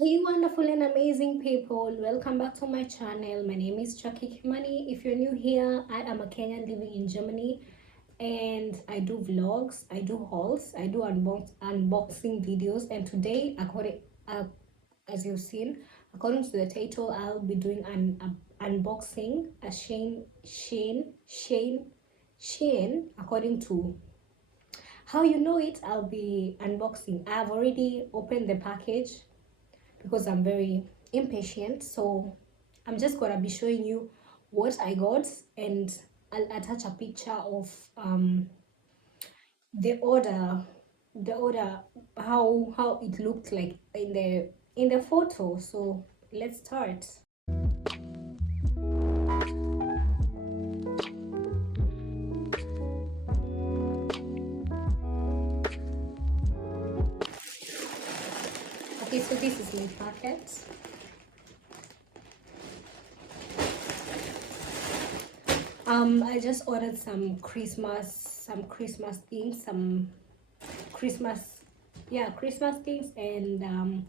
Hey, wonderful and amazing people, welcome back to my channel. My name is Jackie Kimani. If you're new here, I am a Kenyan living in Germany, and I do vlogs, I do hauls, I do unboxing videos. And today, as you've seen, according to the title, I'll be doing an unboxing a Shein. According to how you know it, I'll be unboxing. I've already opened the package because I'm very impatient. So I'm just gonna be showing you what I got, and I'll attach a picture of the order, the order, how it looked like in the photo. So let's start. Okay, so this is my packet. I just ordered some Christmas things, some Christmas, yeah, Christmas things, and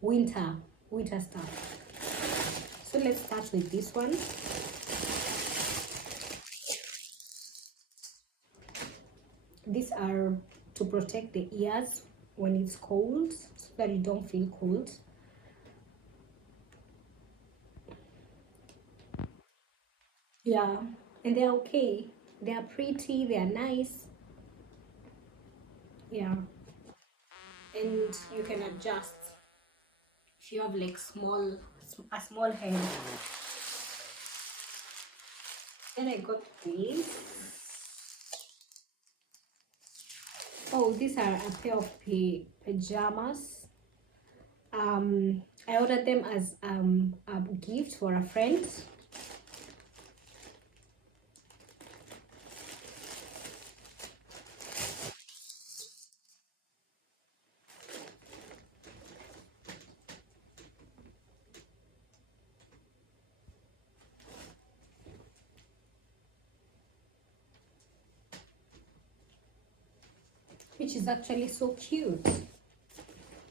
winter stuff. So let's start with this one. These are to protect the ears when it's cold, so that you don't feel cold. Yeah, and they're okay. They are pretty, they are nice. Yeah, and you can adjust if you have like a small head. Then I got these. Oh, these are a pair of pajamas. I ordered them as a gift for a friend. Which is actually so cute.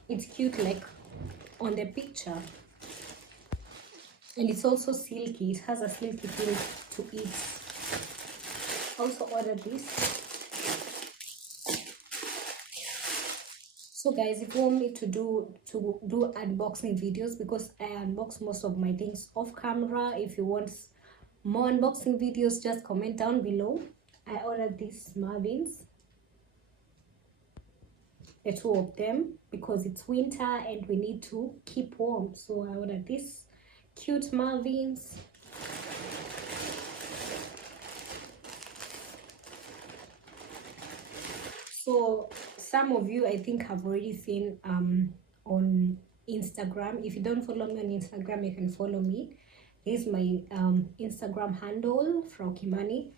It's cute like on the picture, and it's also silky. It has a silky feel to it. Also ordered this. So guys, if you want me to do unboxing videos, because I unbox most of my things off camera, if you want more unboxing videos, just comment down below. I ordered these Marvins, the two of them, because it's winter and we need to keep warm. So I ordered this cute Marvins. So some of you, I think, have already seen on Instagram. If you don't follow me on Instagram, you can follow me. This is my Instagram handle, Frau Kimani.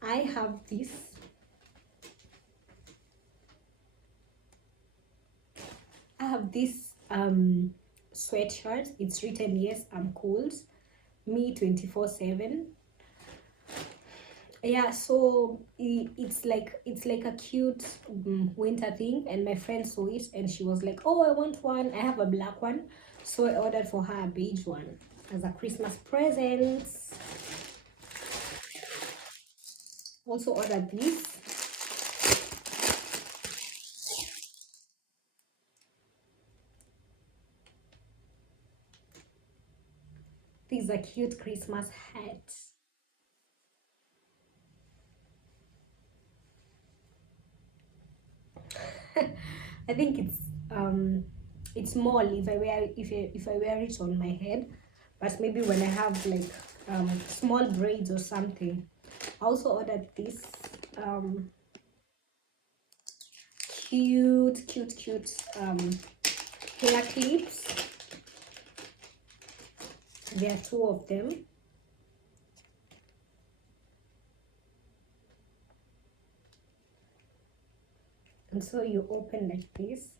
I have this. I have this sweatshirt. It's written, "Yes, I'm cold. Me 24/7." Yeah, so it's like a cute winter thing, and my friend saw it and she was like, "Oh, I want one. I have a black one." So I ordered for her a beige one as a Christmas present. Also ordered this. This is a cute Christmas hat. I think it's small if I wear it on my head, but maybe when I have like small braids or something. I also ordered this cute hair clips. There are two of them. And so you open like this,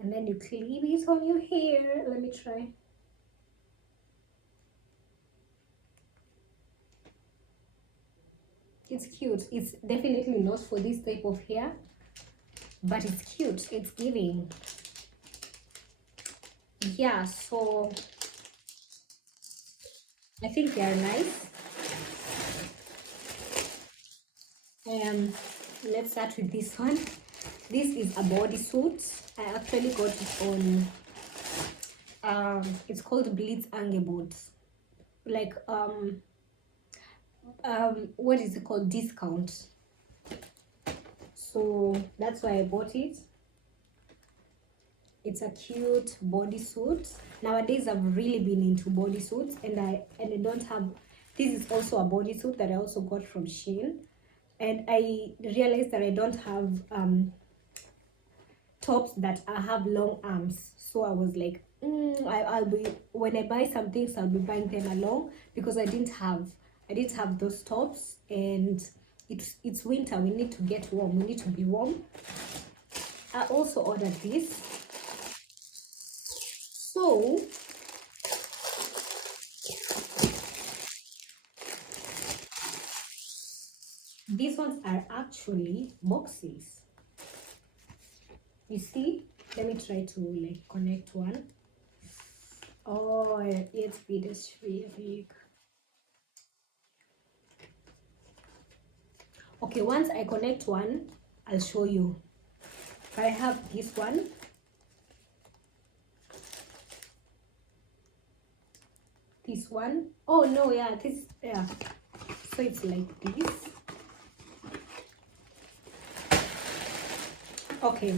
and then you clip it on your hair. Let me try. It's cute. It's definitely not for this type of hair, but it's cute. It's giving. Yeah, so I think they are nice. Let's start with this one. This is a bodysuit. I actually got it on it's called Blitz Angebot. Like what is it called, discount. So that's why I bought it. It's a cute bodysuit. Nowadays I've really been into bodysuits, and I don't have, this is also a bodysuit that I also got from Shein, and I realized that I don't have tops that I have long arms. So I was like, I'll be, when I buy some things, I'll be buying them along, because I didn't have those tops, and it's winter. We need to get warm. We need to be warm. I also ordered this. So these ones are actually boxes. You see? Let me try to like connect one. Oh, it's schwierig. Okay, once I connect one, I'll show you. I have this one. This one. Oh no, yeah, this, yeah. So it's like this. Okay,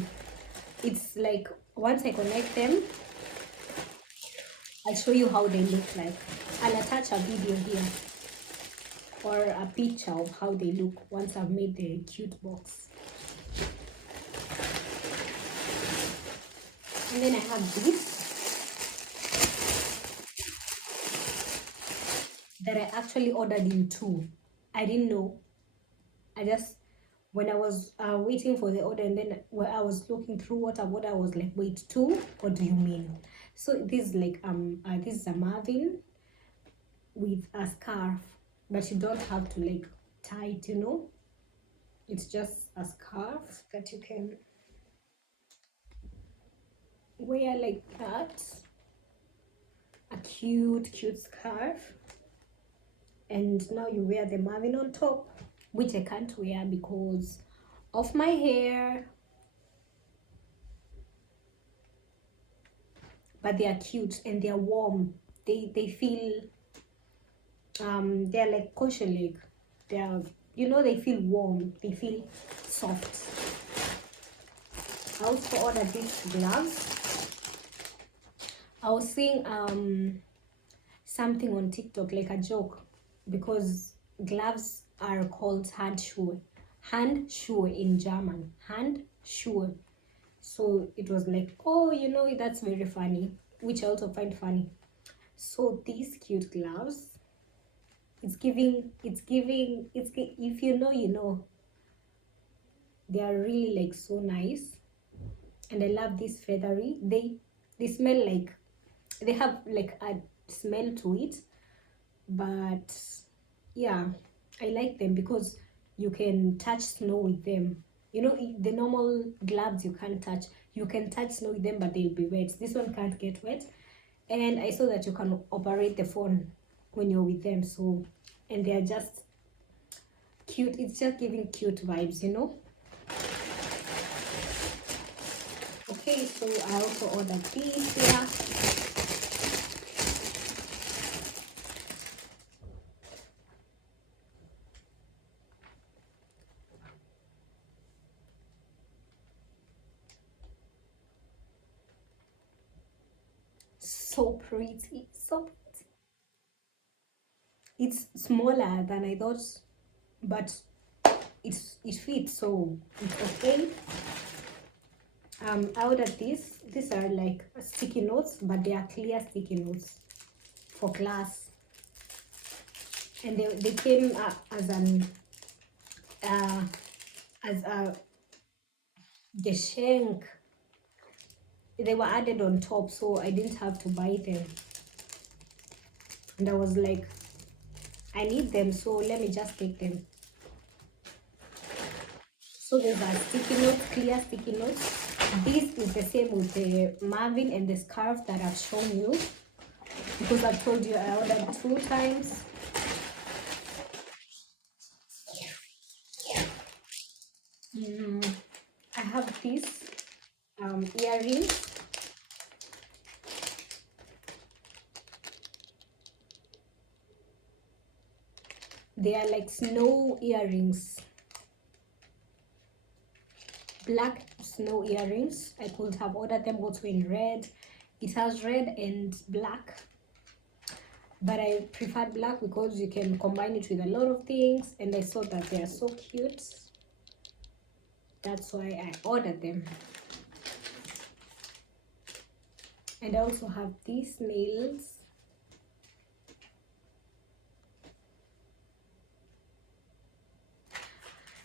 it's like once I connect them, I'll show you how they look like. I'll attach a video here or a picture of how they look once I've made the cute box. And then I have this that I actually ordered in two. I didn't know. I just, when I was waiting for the order, and then when I was looking through what I ordered, I was like, wait, two? What do you mean? So this is like this is a Marvin with a scarf, but you don't have to like tie it, you know. It's just a scarf that you can wear like that. A cute scarf. And now you wear the Marvin on top, which I can't wear because of my hair. But they are cute and they are warm. They feel they're like kuschelig. They are, you know, they feel warm. They feel soft. I also ordered these gloves. I was seeing something on TikTok, like a joke, because gloves are called Handschuhe. Handschuhe in German. Handschuhe. So it was like, oh, you know, that's very funny, which I also find funny. So these cute gloves, if you know, you know. They are really like so nice, and I love this feathery. They smell like, they have like a smell to it, but yeah, I like them because you can touch snow with them. You know, the normal gloves you can't touch. You can touch snow with them, but they'll be wet. This one can't get wet. And I saw that you can operate the phone when you're with them. So, and they're just cute. It's just giving cute vibes, you know. Okay, so I also ordered these here. So pretty, so pretty. It's smaller than I thought, but it fits, so it's okay. I ordered this. These are like sticky notes, but they are clear sticky notes for class, and they came as an as a geschenk. They were added on top, so I didn't have to buy them. And I was like, I need them, so let me just take them. So there's a sticky note, clear sticky note. This is the same with the Marvin and the scarf that I've shown you, because I've told you I ordered 2 times. I have these earrings. They are like snow earrings, black snow earrings. I could have ordered them also in red. It has red and black, but I preferred black because you can combine it with a lot of things, and I saw that they are so cute. That's why I ordered them. And I also have these nails.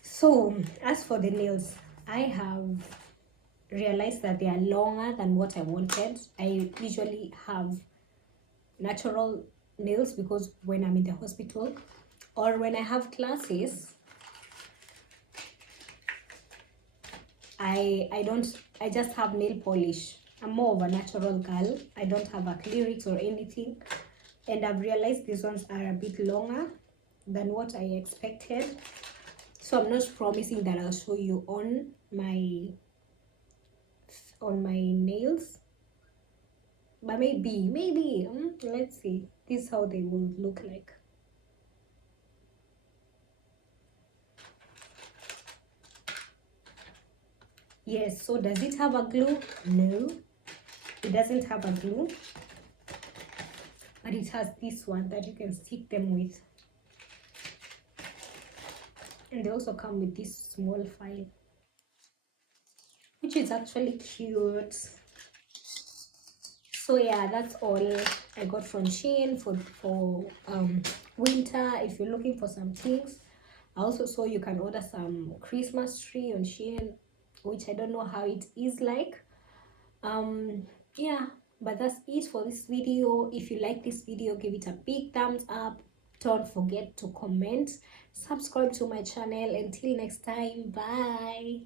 So as for the nails, I have realized that they are longer than what I wanted. I usually have natural nails because when I'm in the hospital or when I have classes, I just have nail polish. I'm more of a natural girl. I don't have acrylics or anything, and I've realized these ones are a bit longer than what I expected. So I'm not promising that I'll show you on my nails, but maybe let's see. This is how they will look like. Yes, so does it have a glue? No, it doesn't have a glue, but it has this one that you can stick them with. And they also come with this small file, which is actually cute. So yeah, that's all I got from Shein for winter. If you're looking for some things, I also saw you can order some Christmas tree on Shein, which I don't know how it is like. Yeah, but that's it for this video. If you like this video, give it a big thumbs up. Don't forget to comment, subscribe to my channel. Until next time, bye.